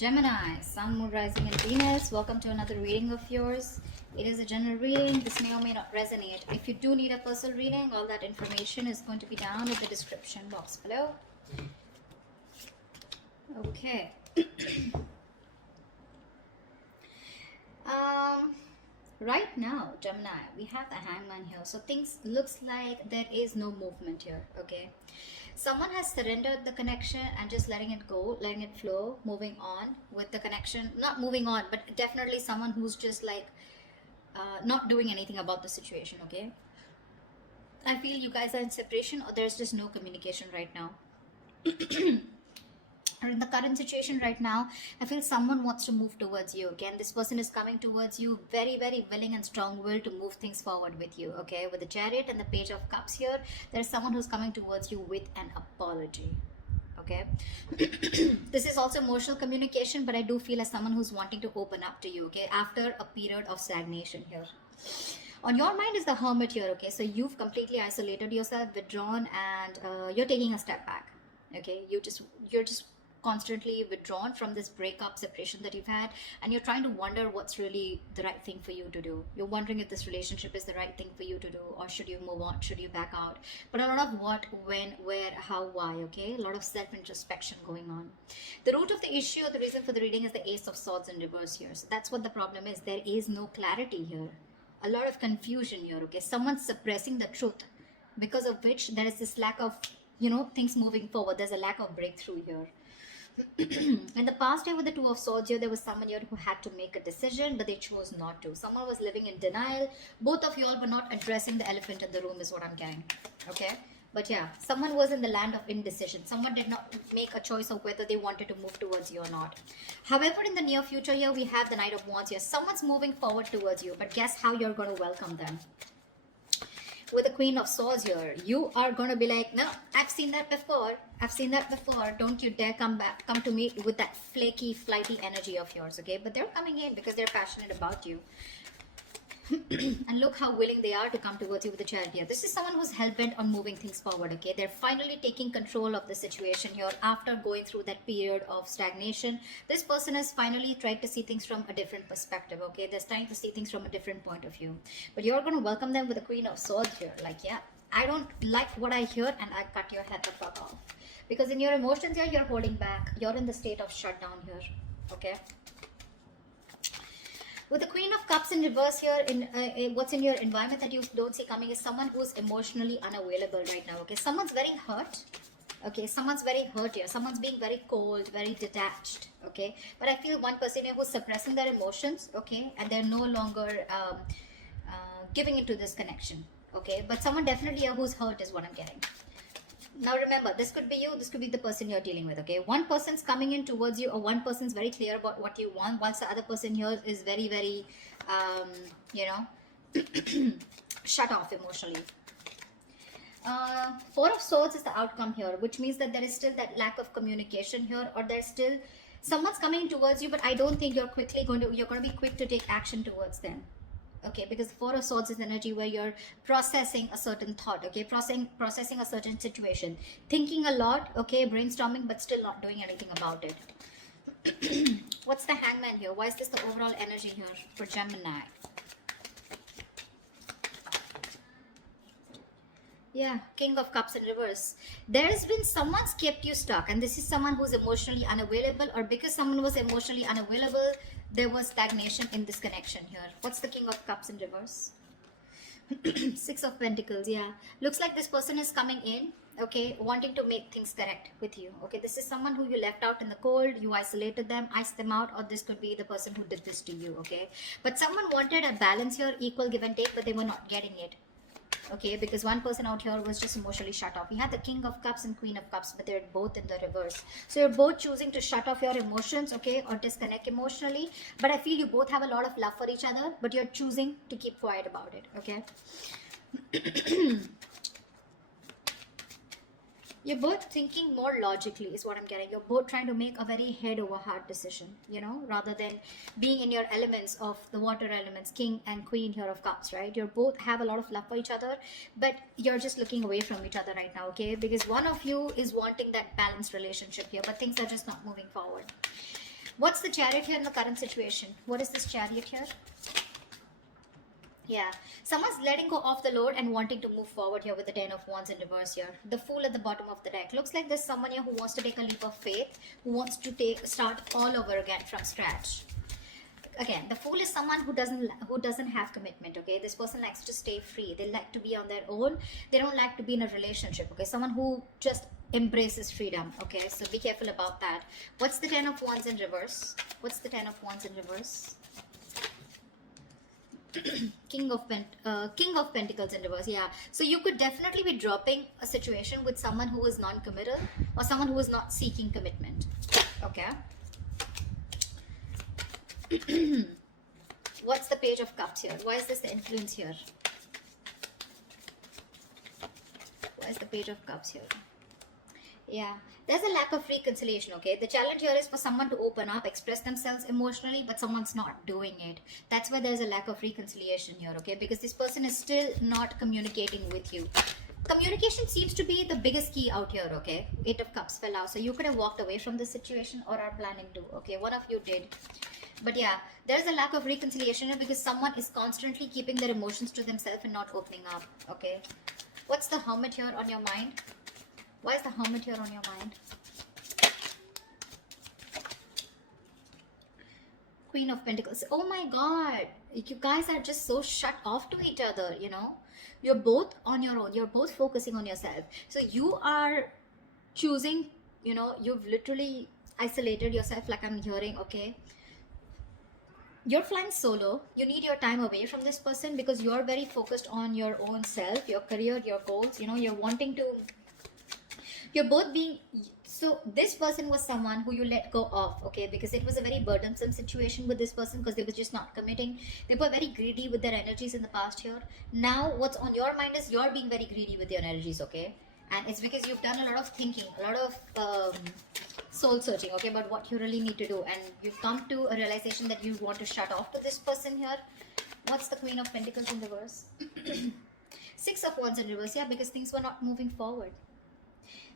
Gemini, Sun, Moon, Rising, and Venus. Welcome to another reading of yours. It is a general reading. This may or may not resonate. If you do need a personal reading, all that information is going to be down in the description box below. Okay. Right now, Gemini, we have the Hangman here. So things looks like there is no movement here. Okay. Someone has surrendered the connection and just letting it go, letting it flow, moving on with the connection. Not moving on, but definitely someone who's just like not doing anything about the situation. Okay. I feel you guys are in separation or there's just no communication right now. Or in the current situation right now, I feel someone wants to move towards you. Again, this person is coming towards you very, very willing and strong-willed to move things forward with you. Okay, with the Chariot and the Page of Cups here, there's someone who's coming towards you with an apology. Okay. This is also emotional communication, but I do feel as someone who's wanting to open up to you. Okay, after a period of stagnation here. On your mind is the Hermit here. Okay, so you've completely isolated yourself, withdrawn, and you're taking a step back. Okay, you're just constantly withdrawn from this breakup separation that you've had, and you're trying to wonder what's really the right thing for you to do. You're wondering if this relationship is the right thing for you to do, or should you move on, should you back out. But a lot of what, when, where, how, why. Okay, a lot of self-introspection going on. The root of the issue, the reason for the reading, is the Ace of Swords in reverse here. So that's what the problem is. There is no clarity here, a lot of confusion here. Okay, someone's suppressing the truth, because of which there is this lack of things moving forward. There's a lack of breakthrough here. In the past year with the Two of Swords here, there was someone here who had to make a decision, but they chose not to. Someone was living in denial. Both of you all were not addressing the elephant in the room is what I'm getting. Okay, but yeah, someone was in the land of indecision. Someone did not make a choice of whether they wanted to move towards you or not. However, in the near future here, we have the Knight of Wands here. Someone's moving forward towards you, but guess how you're going to welcome them? With the Queen of Swords here, you are going to be like, no, I've seen that before. I've seen that before. Don't you dare come to me with that flaky, flighty energy of yours, okay? But they're coming in because they're passionate about you. And look how willing they are to come towards you with the Chariot here. This is someone who's hell-bent on moving things forward, okay? They're finally taking control of the situation here after going through that period of stagnation. This person has finally tried to see things from a different perspective, okay? They're trying to see things from a different point of view. But you're going to welcome them with the Queen of Swords here. Like, yeah, I don't like what I hear, and I cut your head the fuck off. Because in your emotions here, you're holding back. You're in the state of shutdown here, okay? With the Queen of Cups in reverse here, what's in your environment that you don't see coming is someone who's emotionally unavailable right now, okay? Someone's very hurt, okay? Someone's very hurt here. Someone's being very cold, very detached, okay? But I feel one person here who's suppressing their emotions, okay? And they're no longer giving into this connection, okay? But someone definitely here who's hurt is what I'm getting. Now remember, this could be you, this could be the person you're dealing with, okay? One person's coming in towards you, or one person's very clear about what you want, whilst the other person here is very, very, shut off emotionally. Four of Swords is the outcome here, which means that there is still that lack of communication here, or there's still someone's coming towards you, but I don't think you're going to be quick to take action towards them. Okay, because the Four of Swords is energy where you're processing a certain thought, okay, processing a certain situation, thinking a lot, okay, brainstorming, but still not doing anything about it. What's the Hangman here? Why is this the overall energy here for Gemini? Yeah, King of Cups in reverse. There's been someone's kept you stuck, and this is someone who's emotionally unavailable, or because someone was emotionally unavailable, there was stagnation in this connection here. What's the King of Cups in reverse? Six of Pentacles, yeah. Looks like this person is coming in, okay, wanting to make things correct with you. Okay, this is someone who you left out in the cold, you isolated them, iced them out, or this could be the person who did this to you, okay? But someone wanted a balance here, equal give and take, but they were not getting it. Okay, because one person out here was just emotionally shut off. We had the King of Cups and Queen of Cups, but they're both in the reverse. So you're both choosing to shut off your emotions, okay, or disconnect emotionally. But I feel you both have a lot of love for each other, but you're choosing to keep quiet about it, okay? You're both thinking more logically is what I'm getting. You're both trying to make a very head over heart decision, rather than being in your elements of the water elements, King and Queen here of Cups, right? You both have a lot of love for each other, but you're just looking away from each other right now, okay? Because one of you is wanting that balanced relationship here, but things are just not moving forward. What's the Chariot here in the current situation? What is this Chariot here? Yeah, someone's letting go of the load and wanting to move forward here with the Ten of Wands in reverse here. The Fool at the bottom of the deck. Looks like there's someone here who wants to take a leap of faith, who wants to start all over again from scratch. Again, the Fool is someone who doesn't have commitment. Okay, this person likes to stay free. They like to be on their own. They don't like to be in a relationship. Okay, someone who just embraces freedom. Okay, so be careful about that. What's the Ten of Wands in reverse? What's the Ten of Wands in reverse? King of Pentacles in reverse. Yeah, so you could definitely be dropping a situation with someone who is non-committal or someone who is not seeking commitment. Okay. What's the Page of Cups here? Why is this the influence here? Why is the Page of Cups here? Yeah, there's a lack of reconciliation. Okay, the challenge here is for someone to open up, express themselves emotionally, but someone's not doing it. That's why there's a lack of reconciliation here. Okay, because this person is still not communicating with you. Communication seems to be the biggest key out here. Okay, Eight of Cups fell out, so you could have walked away from this situation or are planning to. Okay, one of you did. But yeah, there's a lack of reconciliation here because someone is constantly keeping their emotions to themselves and not opening up. Okay, what's the Hermit here on your mind? Why is the Hermit here on your mind? Queen of Pentacles. Oh my God. You guys are just so shut off to each other, you know. You're both on your own. You're both focusing on yourself. So you are choosing, you know, you've literally isolated yourself like I'm hearing, okay. You're flying solo. You need your time away from this person because you're very focused on your own self, your career, your goals. You know, you're wanting to... You're both being... So this person was someone who you let go of, okay, because it was a very burdensome situation with this person because they were just not committing. They were very greedy with their energies in the past year. Now what's on your mind is you're being very greedy with your energies, okay, and it's because you've done a lot of thinking, a lot of soul searching, okay, about what you really need to do, and you've come to a realization that you want to shut off to this person here. What's the Queen of Pentacles in reverse? Six of Wands in reverse. Yeah, because things were not moving forward.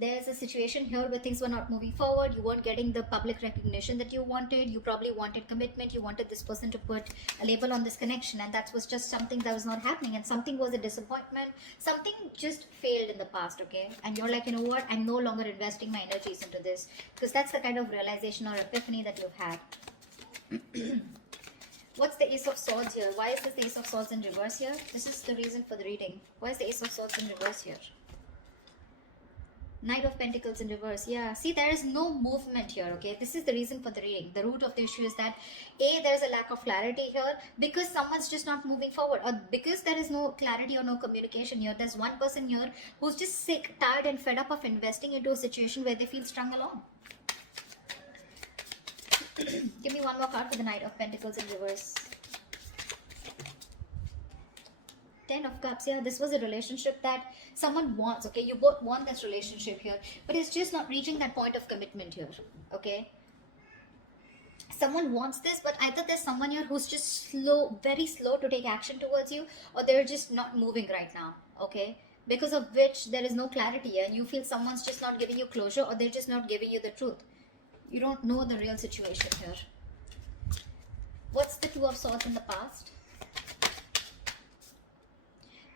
There's a situation here where things were not moving forward. You weren't getting the public recognition that you wanted. You probably wanted commitment. You wanted this person to put a label on this connection, and that was just something that was not happening, and something was a disappointment. Something just failed in the past, okay? And you're like, you know what? I'm no longer investing my energies into this, because that's the kind of realization or epiphany that you've had. What's the Ace of Swords here? Why is this the Ace of Swords in reverse here? This is the reason for the reading. Why is the Ace of Swords in reverse here? Knight of Pentacles in reverse. Yeah, see, there is no movement here, okay? This is the reason for the reading. The root of the issue is that there's a lack of clarity here because someone's just not moving forward, or because there is no clarity or no communication here. There's one person here who's just sick, tired and fed up of investing into a situation where they feel strung along. Give me one more card for the Knight of Pentacles in reverse. Ten of Cups. Yeah, this was a relationship that someone wants, okay? You both want this relationship here, but it's just not reaching that point of commitment here, okay? Someone wants this, but either there's someone here who's just slow, very slow to take action towards you, or they're just not moving right now, okay? Because of which there is no clarity here, and you feel someone's just not giving you closure, or they're just not giving you the truth. You don't know the real situation here. What's the Two of Swords in the past?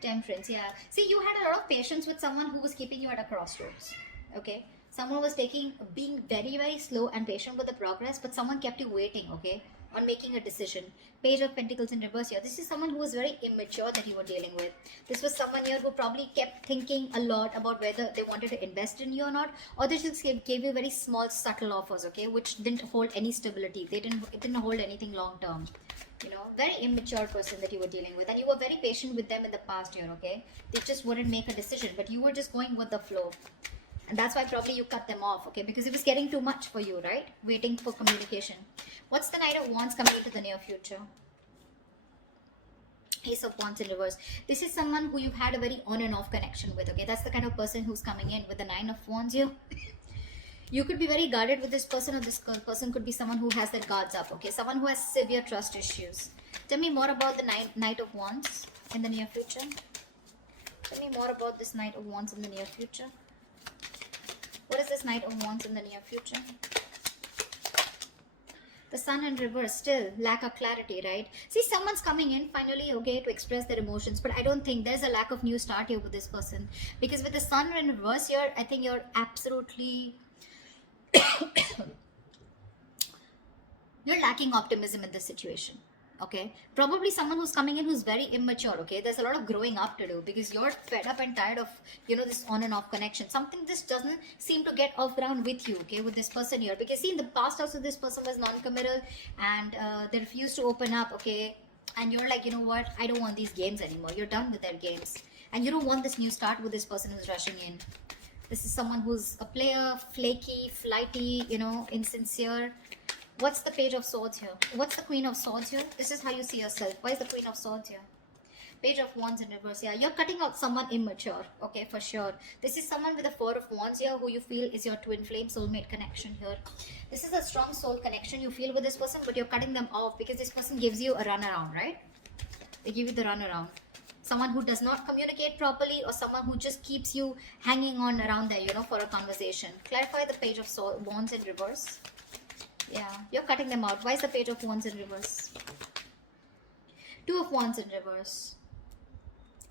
Temperance. Yeah, see, you had a lot of patience with someone who was keeping you at a crossroads, okay? Someone was being very, very slow and patient with the progress, but someone kept you waiting, okay, on making a decision. Page of Pentacles in reverse here. This is someone who was very immature that you were dealing with. This was someone here who probably kept thinking a lot about whether they wanted to invest in you or not, or they just gave you very small, subtle offers, okay, which didn't hold any stability. It didn't hold anything long term. You know, very immature person that you were dealing with, and you were very patient with them in the past year, okay? They just wouldn't make a decision, but you were just going with the flow. And that's why probably you cut them off, okay? Because it was getting too much for you, right? Waiting for communication. What's the Knight of Wands coming into the near future? Ace of Wands in reverse. This is someone who you've had a very on and off connection with, okay? That's the kind of person who's coming in with the Nine of Wands here. You could be very guarded with this person, or this person could be someone who has their guards up, okay? Someone who has severe trust issues. Tell me more about the Knight of Wands in the near future. Tell me more about this Knight of Wands in the near future. What is this Knight of Wands in the near future? The Sun in reverse, still lack of clarity, right? See, someone's coming in finally, okay, to express their emotions, but I don't think there's a lack of new start here with this person, because with the Sun in reverse here, I think you're absolutely you're lacking optimism in this situation. Okay, probably someone who's coming in who's very immature. Okay, there's a lot of growing up to do, because you're fed up and tired of, you know, this on and off connection. Something just doesn't seem to get off ground with you, okay, with this person here, because see, in the past also this person was non-committal, and they refused to open up. Okay, and you're like, you know what, I don't want these games anymore. You're done with their games, and you don't want this new start with this person who's rushing in. This is someone who's a player, flaky, flighty, you know, insincere. What's the Page of Swords here? What's the Queen of Swords here? This is how you see yourself. Why is the Queen of Swords here? Page of Wands in reverse. Yeah, you're cutting out someone immature. Okay, for sure. This is someone with a Four of Wands here who you feel is your twin flame soulmate connection here. This is a strong soul connection you feel with this person, but you're cutting them off because this person gives you a runaround, right? They give you the runaround. Someone who does not communicate properly, or someone who just keeps you hanging on around there, you know, for a conversation. Clarify the Page of Wands in reverse. Yeah, you're cutting them out. Why is the Page of Wands in reverse? Two of Wands in reverse.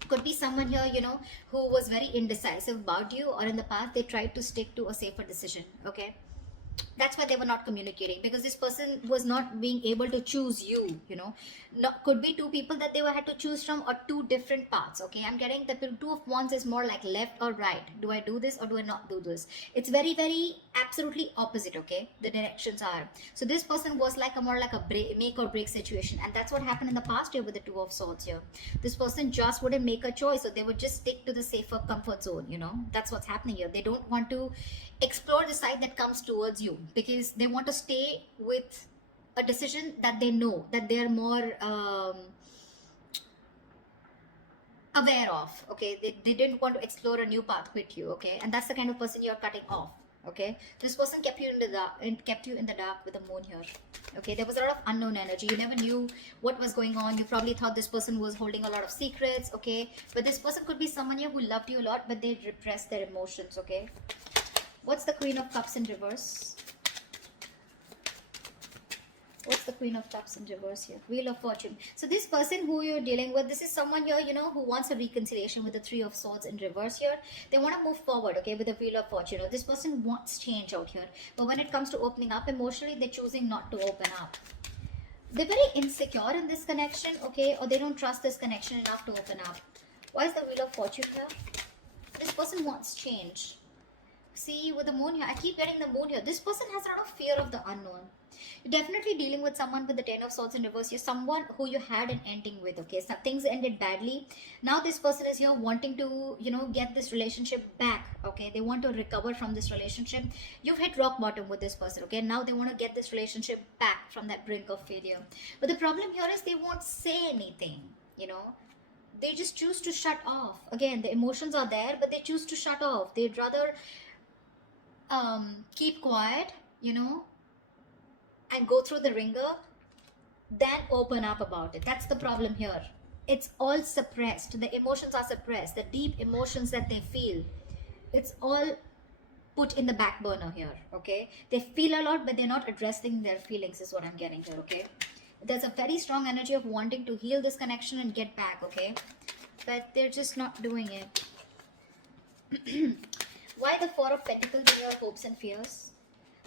Could be someone here, you know, who was very indecisive about you, or in the past they tried to stick to a safer decision. Okay, that's why they were not communicating, because this person was not being able to choose you, you know. Could be two people that they had to choose from, or two different paths. Okay, I'm getting the Two of Wands is more like left or right. Do I do this or do I not do this? It's very, very absolutely opposite. Okay, the directions are. So this person was like a more like a make or break situation, and that's what happened in the past year with the Two of Swords here. This person just wouldn't make a choice, so they would just stick to the safer comfort zone, you know. That's what's happening here. They don't want to explore the side that comes towards you, because they want to stay with a decision that they know, that they're more aware of. Okay, they didn't want to explore a new path with you. Okay, and that's the kind of person you're cutting off. Okay, this person kept you in the dark, and kept you in the dark with the moon here. Okay, there was a lot of unknown energy. You never knew what was going on. You probably thought this person was holding a lot of secrets. Okay, but this person could be someone here who loved you a lot, but they repressed their emotions. Okay, what's the Queen of Cups in reverse? What's the Queen of Cups in reverse here? Wheel of Fortune. So this person who you're dealing with, this is someone here, you know, who wants a reconciliation with the Three of Swords in reverse here. They want to move forward, okay, with the Wheel of Fortune. You know, this person wants change out here. But when it comes to opening up emotionally, they're choosing not to open up. They're very insecure in this connection, okay, or they don't trust this connection enough to open up. Why is the Wheel of Fortune here? This person wants change. See, with the moon here, I keep getting the moon here. This person has a lot of fear of the unknown. You're definitely dealing with someone with the Ten of Swords in reverse. You're someone who you had an ending with, okay? So things ended badly. Now this person is here wanting to, you know, get this relationship back, okay? They want to recover from this relationship. You've hit rock bottom with this person, okay? Now they want to get this relationship back from that brink of failure. But the problem here is they won't say anything, you know? They just choose to shut off. Again, the emotions are there, but they choose to shut off. They'd rather keep quiet, you know, and go through the ringer than open up about it. That's the problem here. It's all suppressed. The emotions are suppressed. The deep emotions that they feel, it's all put in the back burner here, okay? They feel a lot, but they're not addressing their feelings, is what I'm getting here, okay? There's a very strong energy of wanting to heal this connection and get back, okay? But they're just not doing it. Why the Four of Pentacles in your hopes and fears?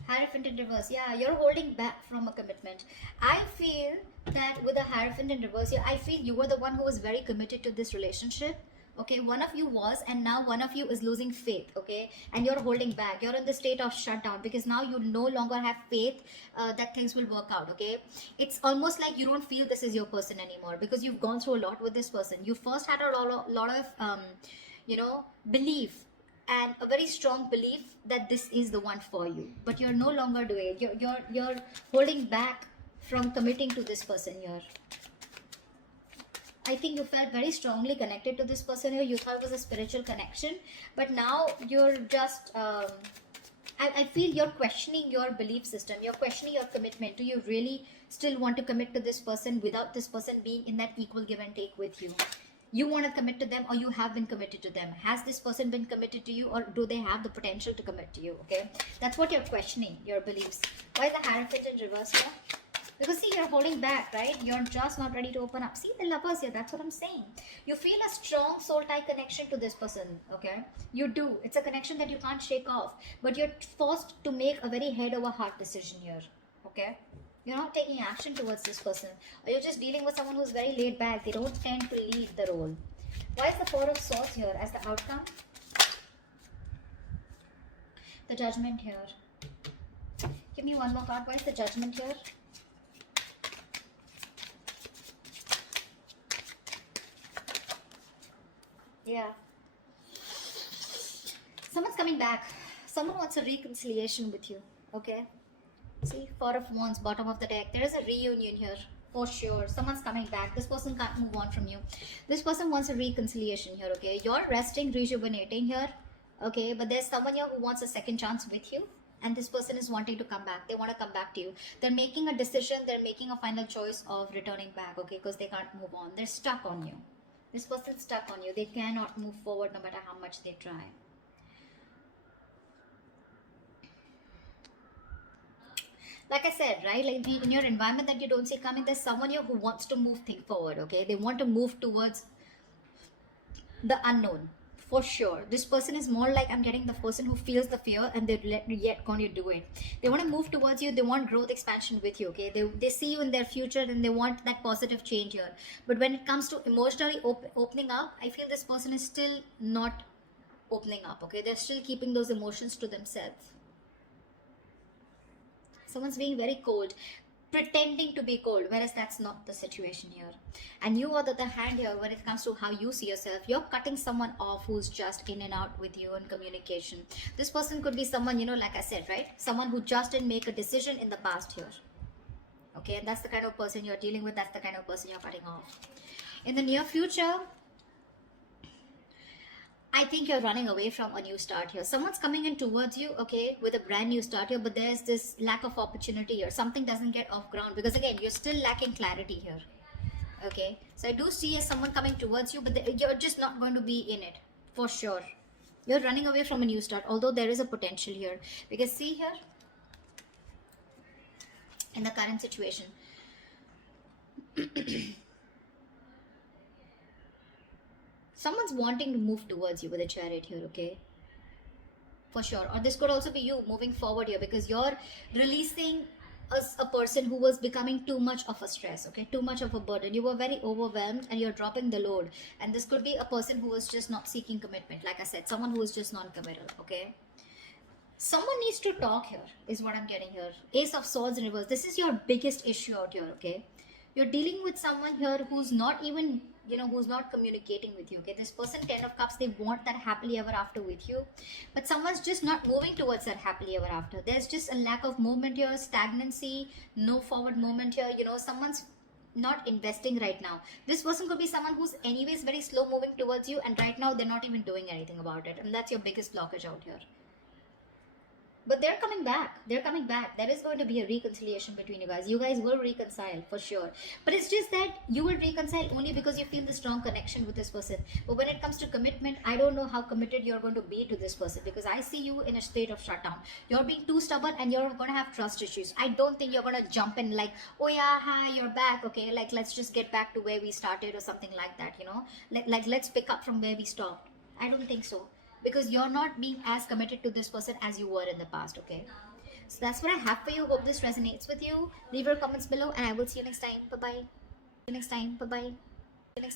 Hierophant in reverse. Yeah, you're holding back from a commitment. I feel that with the Hierophant in reverse here, I feel you were the one who was very committed to this relationship. Okay, one of you was, and now one of you is losing faith, okay? And you're holding back. You're in the state of shutdown because now you no longer have faith that things will work out, okay? It's almost like you don't feel this is your person anymore because you've gone through a lot with this person. You first had a lot of, you know, belief, and a very strong belief that this is the one for you, but you're no longer doing it. You're holding back from committing to this person here. I think you felt very strongly connected to this person here. You thought it was a spiritual connection, but now you're just I feel you're questioning your belief system. You're questioning your commitment. Do you really still want to commit to this person without this person being in that equal give and take with you? You want to commit to them, or you have been committed to them? Has this person been committed to you, or do they have the potential to commit to you? Okay, that's what you're questioning, your beliefs. Why the Hierophant in reverse here? Because see, you're holding back, right? You're just not ready to open up. See the lovers here, that's what I'm saying. You feel a strong soul tie connection to this person, okay? You do. It's a connection that you can't shake off. But you're forced to make a very head over heart decision here, okay? You're not taking action towards this person. Or you're just dealing with someone who's very laid back. They don't tend to lead the role. Why is the Four of Swords here as the outcome? The Judgment here. Give me one more card. Why is the Judgment here? Yeah. Someone's coming back. Someone wants a reconciliation with you. Okay. See, Four of Wands, bottom of the deck. There is a reunion here. For sure. Someone's coming back. This person can't move on from you. This person wants a reconciliation here. Okay. You're resting, rejuvenating here. Okay. But there's someone here who wants a second chance with you. And this person is wanting to come back. They want to come back to you. They're making a decision. They're making a final choice of returning back. Okay. Because they can't move on. They're stuck on you. This person's stuck on you. They cannot move forward no matter how much they try. Like I said, right? Like in your environment that you don't see coming, there's someone here who wants to move things forward, okay? They want to move towards the unknown. For sure. This person is more like, I'm getting the person who feels the fear and they're yet going to do it. They want to move towards you. They want growth, expansion with you, okay? They see you in their future and they want that positive change here. But when it comes to emotionally opening up, I feel this person is still not opening up, okay? They're still keeping those emotions to themselves. Someone's being very cold, pretending to be cold, whereas that's not the situation here. And you, on the other hand, here, when it comes to how you see yourself, you're cutting someone off who's just in and out with you in communication. This person could be someone, you know, like I said, right? Someone who just didn't make a decision in the past here. Okay, and that's the kind of person you're dealing with. That's the kind of person you're cutting off. In the near future, I think you're running away from a new start here. Someone's coming in towards you, okay, with a brand new start here, but there's this lack of opportunity here. Something doesn't get off ground because, again, you're still lacking clarity here, okay? So I do see someone coming towards you, but you're just not going to be in it, for sure. You're running away from a new start, although there is a potential here. Because see here, in the current situation, someone's wanting to move towards you with a Chariot here, okay? For sure. Or this could also be you moving forward here because you're releasing a person who was becoming too much of a stress, okay? Too much of a burden. You were very overwhelmed and you're dropping the load. And this could be a person who was just not seeking commitment. Like I said, someone who is just non-committal, okay? Someone needs to talk here, is what I'm getting here. Ace of Swords in reverse. This is your biggest issue out here, okay? You're dealing with someone here who's not even, you know, who's not communicating with you, okay? This person, 10 of Cups, they want that happily ever after with you. But someone's just not moving towards that happily ever after. There's just a lack of movement here, stagnancy, no forward movement here. You know, someone's not investing right now. This person could be someone who's anyways very slow moving towards you, and right now they're not even doing anything about it. And that's your biggest blockage out here. But they're coming back. They're coming back. There is going to be a reconciliation between you guys. You guys will reconcile for sure. But it's just that you will reconcile only because you feel the strong connection with this person. But when it comes to commitment, I don't know how committed you're going to be to this person because I see you in a state of shutdown. You're being too stubborn and you're going to have trust issues. I don't think you're going to jump in like, oh yeah, hi, you're back. Okay, like let's just get back to where we started or something like that, you know. Like let's pick up from where we stopped. I don't think so. Because you're not being as committed to this person as you were in the past, okay? So that's what I have for you. Hope this resonates with you. Leave your comments below and I will see you next time. Bye-bye. See you next time. Bye-bye. See you next time.